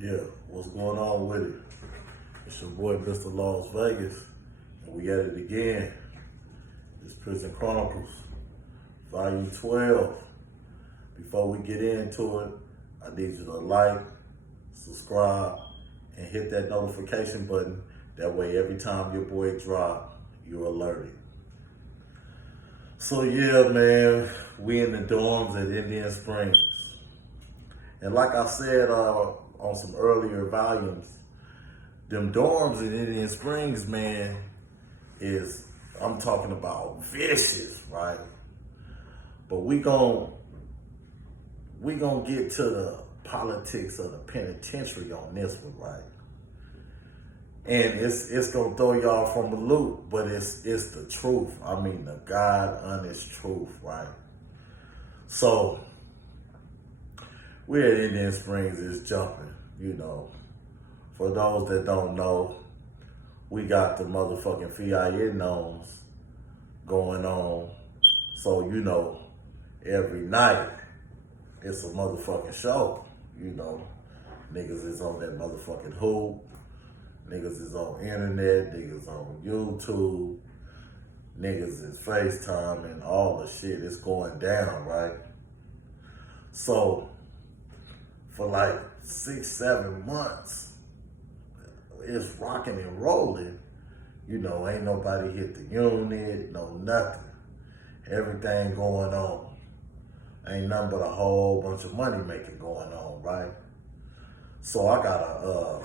Yeah, what's going on with it? It's your boy, Mr. Las Vegas, and we at it again. It's Prison Chronicles, Volume 12. Before we get into it, I need you to like, subscribe, and hit that notification button. That way, every time your boy drop, you're alerted. So yeah, man, we in the dorms at Indian Springs. And like I said on some earlier volumes, them dorms in Indian Springs, man, I'm talking about vicious, right? But we gon' get to the politics of the penitentiary on this one, right? And it's gonna throw y'all from the loop, but it's the truth. I mean the God honest truth, right? So we're at Indian Springs is jumping, you know. For those that don't know, we got the motherfucking fiayennos going on. So, you know, every night it's a motherfucking show, you know. Niggas is on that motherfucking hoop. Niggas is on internet. Niggas on YouTube. Niggas is FaceTime and all the shit is going down, right? So, for like 6-7 months, it's rocking and rolling. You know, ain't nobody hit the unit, no nothing. Everything going on. Ain't nothing but a whole bunch of money making going on, right? So I got a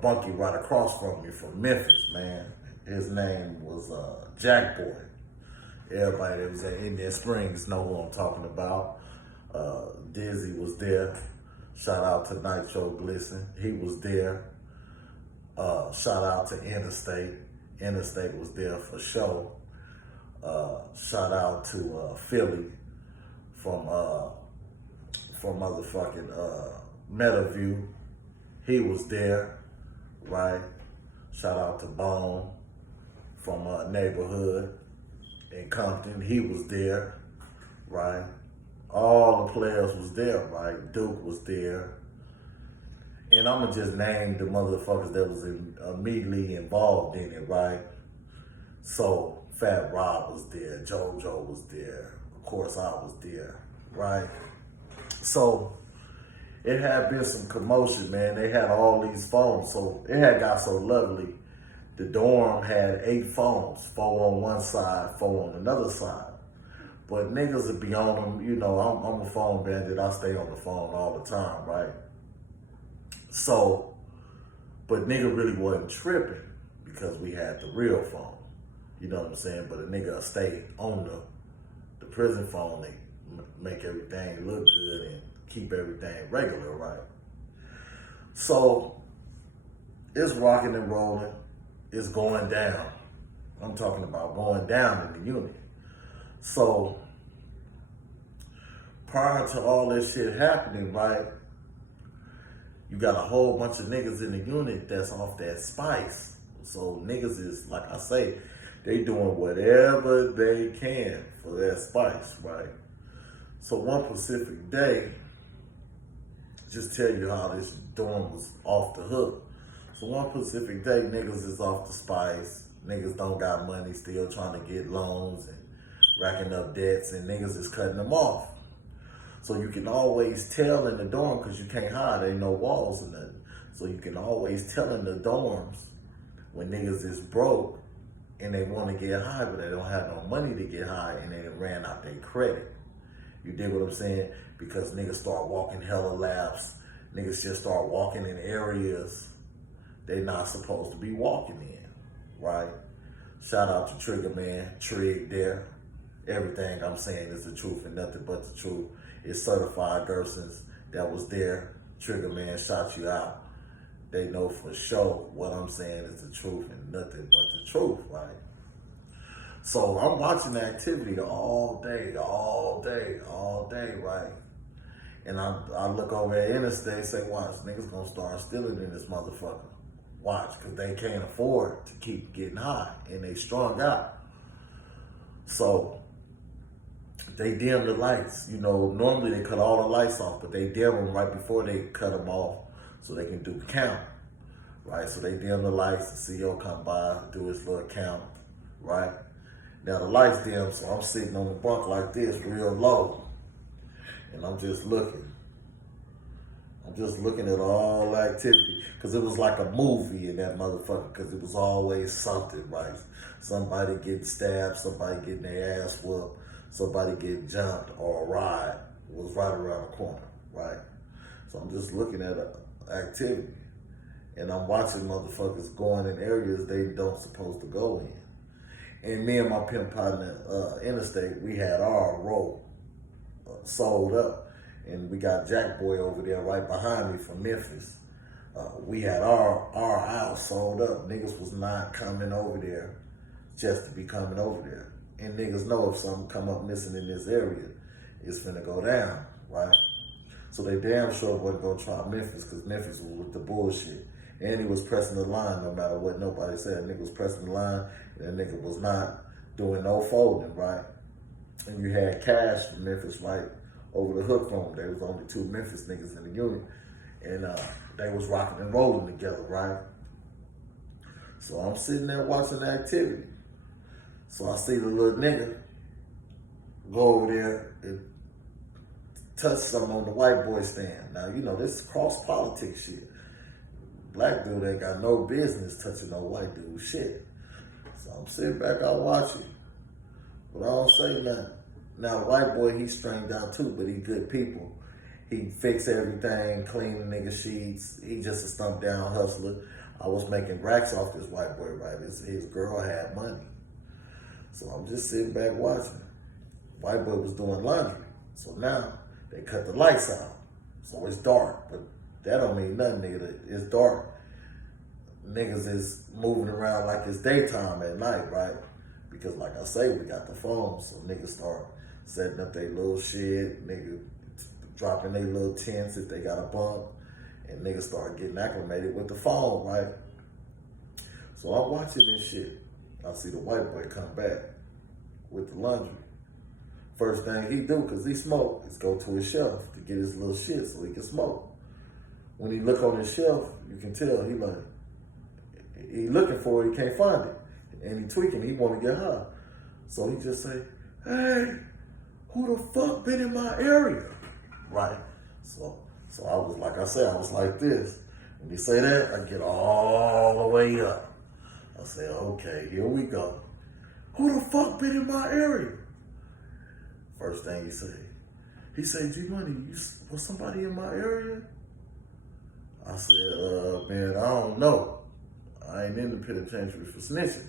bunkie right across from me from Memphis, man. His name was Jack Boy. Everybody that was at Indian Springs know who I'm talking about. Dizzy was there. Shout out to Nitro Glisten. He was there. Shout out to Interstate. Interstate was there for sure. Shout out to Philly from motherfucking Meadowview. He was there, right? Shout out to Bone from neighborhood in Compton. He was there, right? All the players was there, right? Duke was there. And I'm going to just name the motherfuckers that was immediately involved in it, right? So, Fat Rob was there. JoJo was there. Of course, I was there, right? So, it had been some commotion, man. They had all these phones. So, it had got so lovely. The dorm had 8 phones. 4 on one side, 4 on another side. But niggas would be on them, you know, I'm a phone bandit. I stay on the phone all the time, right? So, but nigga really wasn't tripping because we had the real phone. You know what I'm saying? But a nigga stay on the prison phone. They make everything look good and keep everything regular, right? So, it's rocking and rolling. It's going down. I'm talking about going down in the unit. So, prior to all this shit happening, right, you got a whole bunch of niggas in the unit that's off that spice. So niggas is, like I say, they doing whatever they can for that spice, right? So one Pacific day, just tell you how this dorm was off the hook. So one Pacific day, niggas is off the spice. Niggas don't got money, still trying to get loans and racking up debts, and niggas is cutting them off. So you can always tell in the dorm, because you can't hide, ain't no walls and nothing. So you can always tell in the dorms when niggas is broke and they want to get high, but they don't have no money to get high and they ran out their credit. You dig what I'm saying? Because niggas start walking hella laps. Niggas just start walking in areas they not supposed to be walking in, right? Shout out to Trigger Man, Trig there. Everything I'm saying is the truth and nothing but the truth. It's certified Gersons that was there. Trigger Man shot you out. They know for sure what I'm saying is the truth and nothing but the truth, right? So I'm watching the activity all day, right? And I look over at Interstate, say, watch, niggas gonna start stealing in this motherfucker. Watch, because they can't afford to keep getting high and they strung out. So they dim the lights. You know, normally they cut all the lights off, but they dim them right before they cut them off so they can do the count, right? So they dim the lights, the CEO come by, do his little count, right? Now the lights dim, so I'm sitting on the bunk like this, real low, and I'm just looking. I'm just looking at all activity, because it was like a movie in that motherfucker, because it was always something, right? Somebody getting stabbed, somebody getting their ass whooped, somebody getting jumped, or a ride was right around the corner, right? So I'm just looking at activity, and I'm watching motherfuckers going in areas they don't supposed to go in. And me and my pimp partner, Interstate, we had our roll sold up. And we got Jack Boy over there right behind me from Memphis. We had our house sold up. Niggas was not coming over there just to be coming over there. And niggas know if something come up missing in this area, it's finna go down, right? So they damn sure wasn't gonna try Memphis, because Memphis was with the bullshit. And he was pressing the line no matter what nobody said. Nigga was pressing the line, and that nigga was not doing no folding, right? And you had Cash from Memphis right over the hook from them. There was only 2 Memphis niggas in the unit, and they was rocking and rolling together, right? So I'm sitting there watching the activity. So I see the little nigga go over there and touch something on the white boy stand. Now, you know, this is cross politics shit. Black dude ain't got no business touching no white dude shit. So I'm sitting back, I watch it, but I don't say nothing. Now, the white boy, he's strained out too, but he good people. He fix everything, clean the nigga sheets. He just a stumped down hustler. I was making racks off this white boy, right? His girl had money. So I'm just sitting back watching. White boy was doing laundry. So now they cut the lights out. So it's dark, but that don't mean nothing, nigga. It's dark. Niggas is moving around like it's daytime at night, right? Because like I say, we got the phone, so niggas start setting up their little shit, niggas dropping their little tents if they got a bump, and niggas start getting acclimated with the phone, right? So I'm watching this shit. I see the white boy come back with the laundry. First thing he do, because he smoke, is go to his shelf to get his little shit so he can smoke. When he look on his shelf, you can tell he looking for it, he can't find it. And he tweaking, he want to get high. So he just say, hey, who the fuck been in my area? Right? So I was, like I said, I was like this. When he say that, I get all the way up. I say, okay, here we go. Who the fuck been in my area? First thing he say, G-Money, was somebody in my area? I said, man, I don't know. I ain't in the penitentiary for snitching.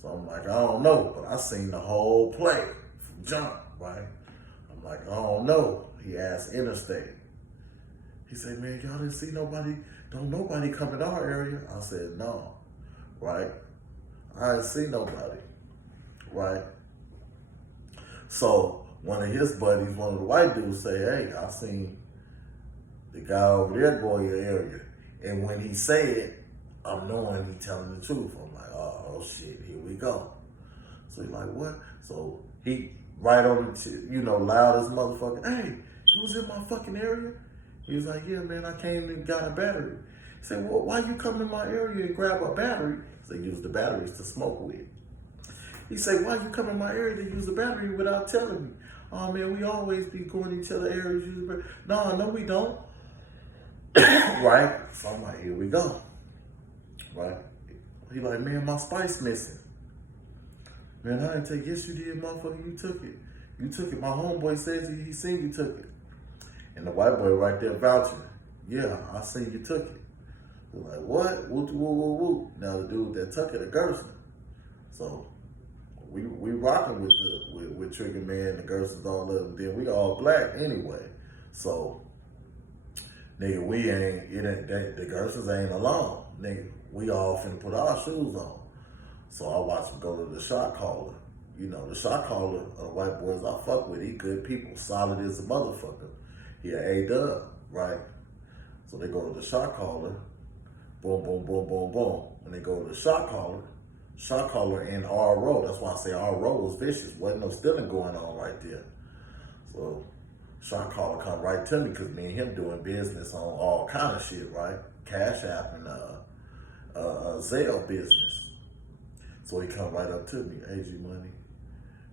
So I'm like, I don't know, but I seen the whole play from jump, right? I'm like, I don't know. He asked Interstate. He said, man, y'all didn't see nobody, don't nobody come in our area? I said, no, right? I didn't see nobody, right? So one of his buddies, one of the white dudes say, hey, I seen the guy over there go in your area. And when he say it, I'm knowing he telling the truth. I'm like, oh shit, here we go. So he's like, what? So he right on the, loud as motherfucker, hey, you was in my fucking area? He was like, yeah, man, I came and got a battery. He said, well, why you come in my area and grab a battery? So use the batteries to smoke with. He said, why you come in my area to use a battery without telling me? Oh man, we always be going to each other areas. No, we don't. Right? So I'm like, here we go. Right? He like, man, my spice missing. Man, I didn't take, yes you did, motherfucker, you took it. You took it. My homeboy says he seen you took it. And the white boy right there vouching. Yeah, I seen you took it. We're like, what? Woo, woo, woo, woo. Now the dude that took it, a Gerson. So we rocking with Trigger Man, the Gersons, all of them. Then we all black anyway. So nigga, the Gersons ain't alone. Nigga, we all finna put our shoes on. So I watch him go to the shot caller. The shot caller of the white boys I fuck with, he good people, solid as a motherfucker. He a A-Dub, right? So they go to the shot caller, boom, boom, boom, boom, boom. When they go to the shot caller and R-Roll, that's why I say R-Roll was vicious. Wasn't no stealing going on right there. So shot caller come right to me because me and him doing business on all kind of shit, right? Cash App and Zelle business. So he come right up to me, AG Money.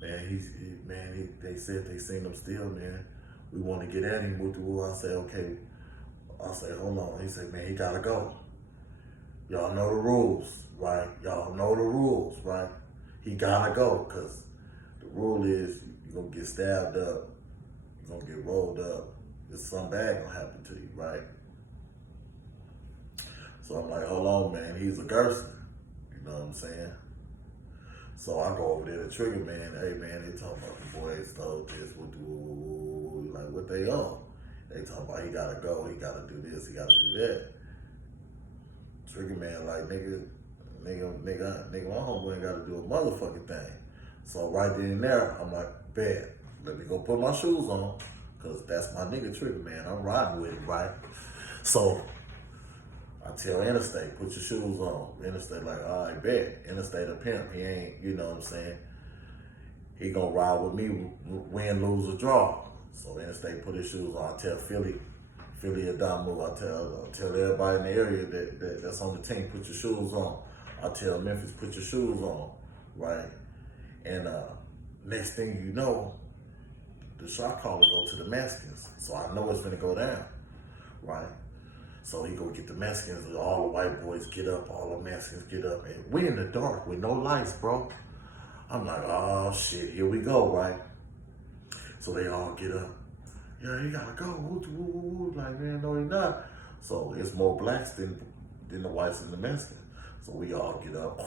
Man, they said they seen him still, man. We want to get at him. I say, okay. I say, hold on. He said, man, he gotta go. Y'all know the rules, right? Y'all know the rules, right? He gotta go, because the rule is you're gonna get stabbed up, you're gonna get rolled up. There's something bad gonna happen to you, right? So I'm like, hold on, man. He's a Gerson. You know what I'm saying? So I go over there to Trigger, man. Hey, man, they talking about the boys stole this. Like, what they on? They talking about he gotta go, he gotta do this, he gotta do that. Trigger man, like, nigga, my homeboy ain't gotta do a motherfucking thing. So right then and there, I'm like, bet, let me go put my shoes on, cause that's my nigga Trigger man. I'm riding with him, right? So I tell Interstate, put your shoes on. Interstate like, all right, bet. Interstate a pimp. He ain't, you know what I'm saying? He gonna ride with me, win, lose, or draw. So Interstate put his shoes on. I tell Philly Adamu, I tell everybody in the area that's on the team, put your shoes on. I tell Memphis, put your shoes on, right? And next thing you know, the shot caller go to the Mexicans. So I know it's gonna go down, right? So he go get the Mexicans, and all the white boys get up, all the Mexicans get up, and we in the dark with no lights, bro. I'm like, oh shit, here we go, right? So they all get up. Yeah, he gotta go. Like, man, no, he not. So it's more blacks than the whites and the Mexicans. So we all get up.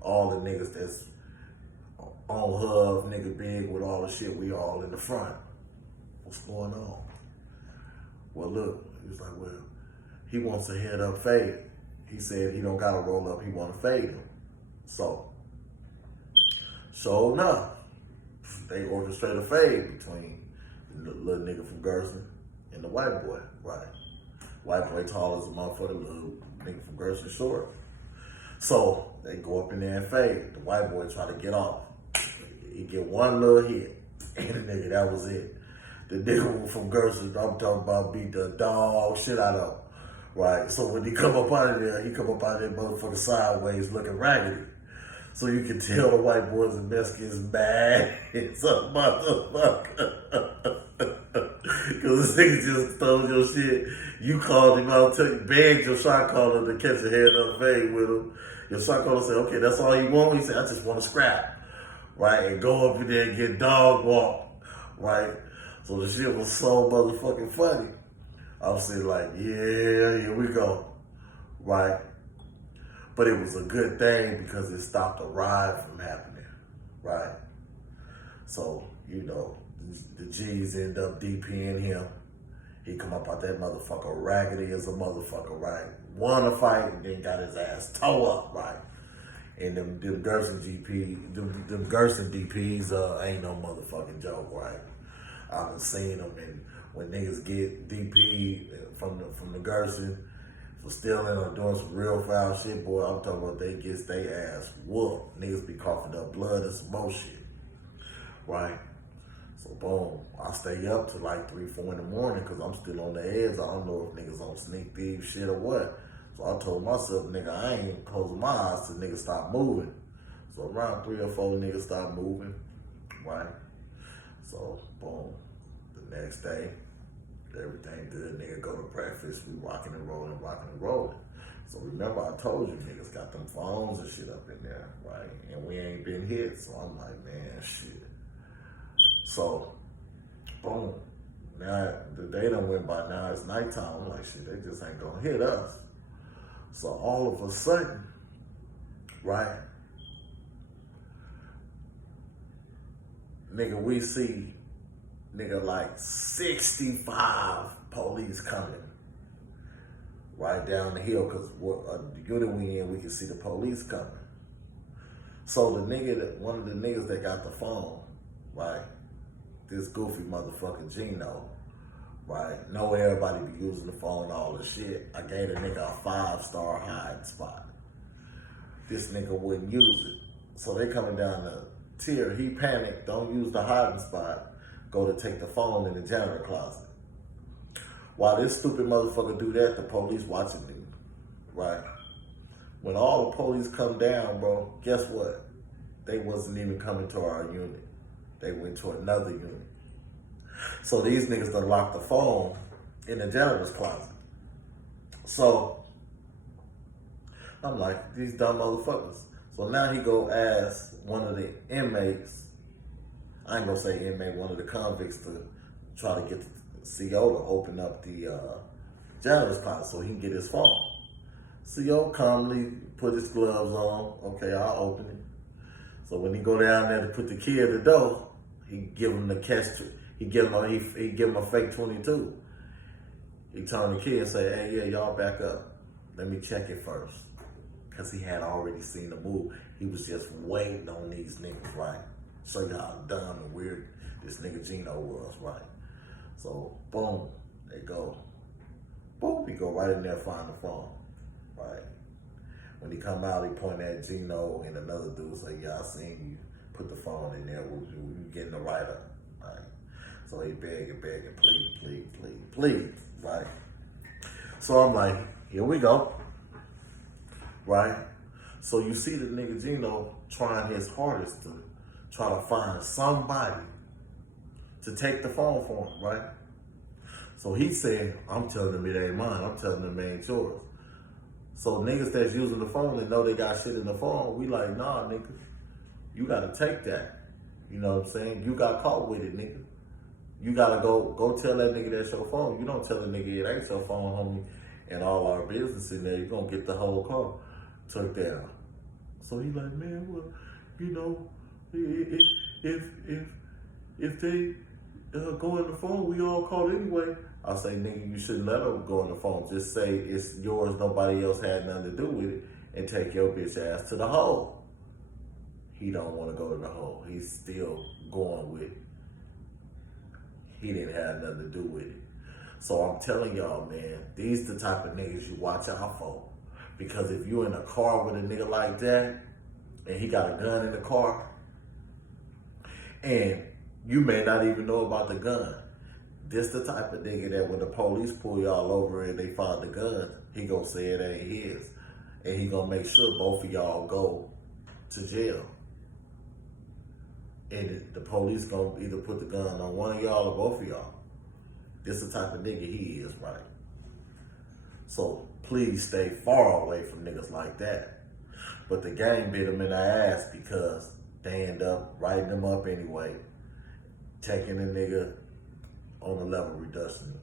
All the niggas that's on Hub, nigga big with all the shit, we all in the front. What's going on? Well, look, he was like, well, he wants a head up fade. He said he don't gotta roll up, he wanna fade him. So, sure enough, they orchestrate a fade between the little nigga from Gerson and the white boy, right? White boy tall as a motherfucker, little nigga from Gerson short. So they go up in there and fade. The white boy try to get off. He get one little hit, and the nigga, that was it. The nigga from Gerson, I'm talking about, beat the dog shit out of him, right? So when he come up out of there, motherfucker sideways looking raggedy. So you can tell the white boys and Mexicans mad. It's a motherfucker. Because this nigga just stole your shit. You called him out, begged your shot caller to catch a head up fade with him. Your shot caller said, okay, that's all you want? He said, I just want to scrap, right? And go up in there and get dog walk, right? So the shit was so motherfucking funny. I was sitting like, yeah, here we go, right? But it was a good thing because it stopped a riot from happening, right? So, you know, the G's end up DPing him. He come up out that motherfucker raggedy as a motherfucker, right? Won a fight and then got his ass toe up, right? And them Gerson Gerson DPs ain't no motherfucking joke, right? I done seen them, and when niggas get DP from the Gerson for stealing or doing some real foul shit, boy, I'm talking about they get their ass whooped. Niggas be coughing up blood and some more shit, right? So boom, I stay up to like 3, 4 in the morning because I'm still on the edge. I don't know if niggas on sneak thief shit or what. So I told myself, nigga, I ain't closing my eyes till niggas stop moving. So around 3 or 4 niggas stop moving, right? So boom, the next day, everything good. Nigga go to breakfast. We rocking and rolling. So remember I told you niggas got them phones and shit up in there, right? And we ain't been hit. So I'm like, man, shit. So, boom. Now the day done went by. Now it's nighttime. I'm like, shit, they just ain't gonna hit us. So all of a sudden, right? Nigga, we see like 65 police coming right down the hill, because the unit we in, we can see the police coming. So one of the niggas that got the phone, right, this goofy motherfucker Gino, right, know everybody be using the phone, all the shit. I gave a nigga a 5-star hiding spot. This nigga wouldn't use it. So they coming down the tier. He panicked, don't use the hiding spot. go to take the phone in the janitor closet. While this stupid motherfucker do that, the police watching me, right? When all the police come down, bro, guess what? They wasn't even coming to our unit. They went to another unit. So these niggas done locked the phone in the janitor's closet. So I'm like, these dumb motherfuckers. So now he go ask one of the inmates, I ain't gonna say inmate, one of the convicts to try to get the CO to open up the janitor's closet so he can get his phone. CO calmly put his gloves on. Okay, I'll open it. So when he go down there to put the key at the door, he give him the catch. He give him a fake 22. He turn the key and say, "Hey, yeah, y'all back up. Let me check it first." Because he had already seen the move. He was just waiting on these niggas, right? Show you how dumb and weird this nigga Gino was, right? So, boom, they go. Boom, he go right in there, find the phone, right? When he come out, he point at Gino and another dude, say, "Yeah, I seen you put the phone in there. We getting the write-up," right? So he beg, please, right? So I'm like, here we go, right? So you see the nigga Gino trying his hardest to try to find somebody to take the phone for him, right? So he said, "I'm telling them it ain't mine. I'm telling them it ain't yours." So niggas that's using the phone and know they got shit in the phone, we like, nah, nigga, you gotta take that. You know what I'm saying? You got caught with it, nigga. You gotta go tell that nigga that's your phone. You don't tell the nigga it ain't your phone, homie, and all our business in there. You gonna get the whole car took down. So he like, man, well, you know, if they go in the phone, we all caught anyway. I say, nigga, you shouldn't let them go in the phone. Just say it's yours, nobody else had nothing to do with it, and take your bitch ass to the hole. He don't want to go to the hole. He's still going with it. He didn't have nothing to do with it. So I'm telling y'all, man, these the type of niggas you watch out for. Because if you in a car with a nigga like that, and he got a gun in the car, and you may not even know about the gun, this the type of nigga that when the police pull y'all over and they find the gun, he gonna say it ain't his. And he gonna make sure both of y'all go to jail. And the police gonna either put the gun on one of y'all or both of y'all. This the type of nigga he is, right? So please stay far away from niggas like that. But the gang bit him in the ass because they end up writing him up anyway, taking the nigga on a level reduction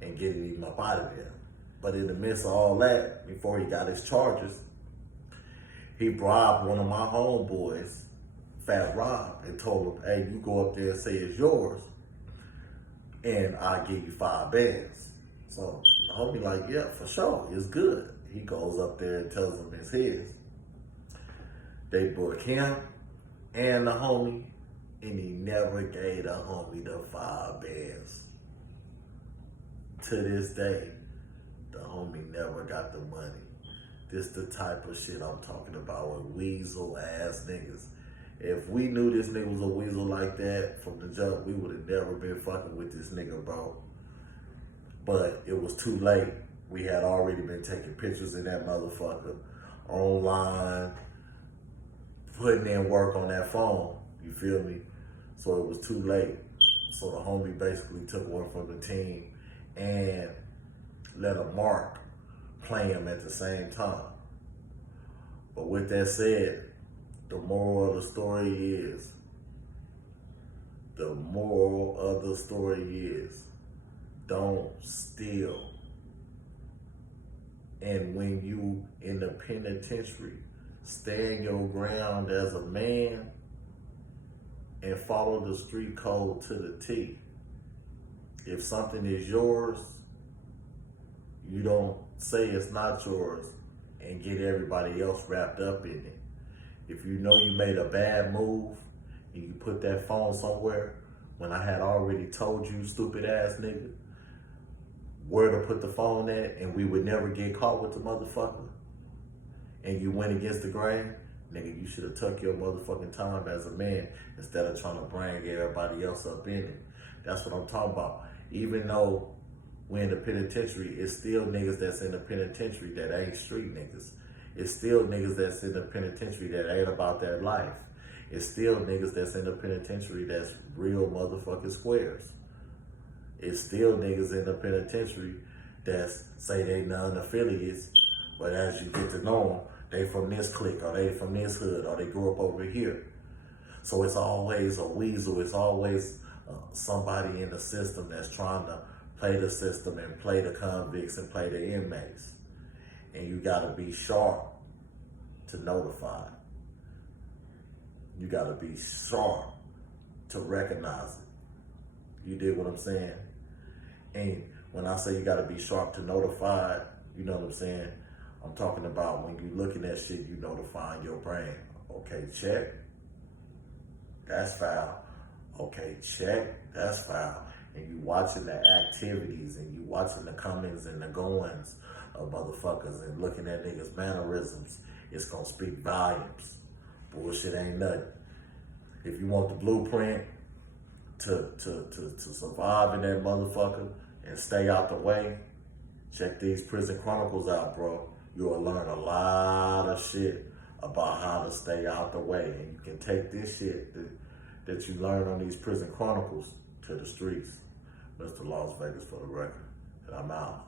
and getting him up out of there. But in the midst of all that, before he got his charges, he bribed one of my homeboys, Fat Rob, and told him, "Hey, you go up there and say it's yours, and I'll give you 5 bands." So the homie like, "Yeah, for sure, it's good." He goes up there and tells him it's his. They book him and the homie, and he never gave the homie the 5 bands. To this day, the homie never got the money. This the type of shit I'm talking about with weasel ass niggas. If we knew this nigga was a weasel like that from the jump, we would have never been fucking with this nigga, bro. But it was too late. We had already been taking pictures of that motherfucker online, putting in work on that phone, you feel me? So it was too late. So the homie basically took one from the team and let a mark play him at the same time. But with that said, the moral of the story is, don't steal. And when you in the penitentiary, stand your ground as a man and follow the street code to the T. If something is yours, you don't say it's not yours and get everybody else wrapped up in it. If you know you made a bad move and you put that phone somewhere when I had already told you, stupid ass nigga, where to put the phone at and we would never get caught with the motherfucker, and you went against the grain, nigga, you should have took your motherfucking time as a man instead of trying to bring everybody else up in it. That's what I'm talking about. Even though we're in the penitentiary, it's still niggas that's in the penitentiary that ain't street niggas. It's still niggas that's in the penitentiary that ain't about that life. It's still niggas that's in the penitentiary that's real motherfucking squares. It's still niggas in the penitentiary that say they non-affiliates, but as you get to know them, they from this clique, or they from this hood, or they grew up over here. So it's always a weasel. It's always somebody in the system that's trying to play the system and play the convicts and play the inmates. And you gotta be sharp to notify. You gotta be sharp to recognize it. You dig what I'm saying? And when I say you gotta be sharp to notify it, you know what I'm saying? I'm talking about when you looking at shit, you notifying your brain. Okay, check. That's foul. Okay, check. That's foul. And you watching the activities and you watching the comings and the goings of motherfuckers and looking at niggas' mannerisms, it's gonna speak volumes. Bullshit ain't nothing. If you want the blueprint to survive in that motherfucker and stay out the way, check these Prison Chronicles out, bro. You'll learn a lot of shit about how to stay out the way. And you can take this shit that you learn on these Prison Chronicles to the streets. Mr. Las Vegas for the record. And I'm out.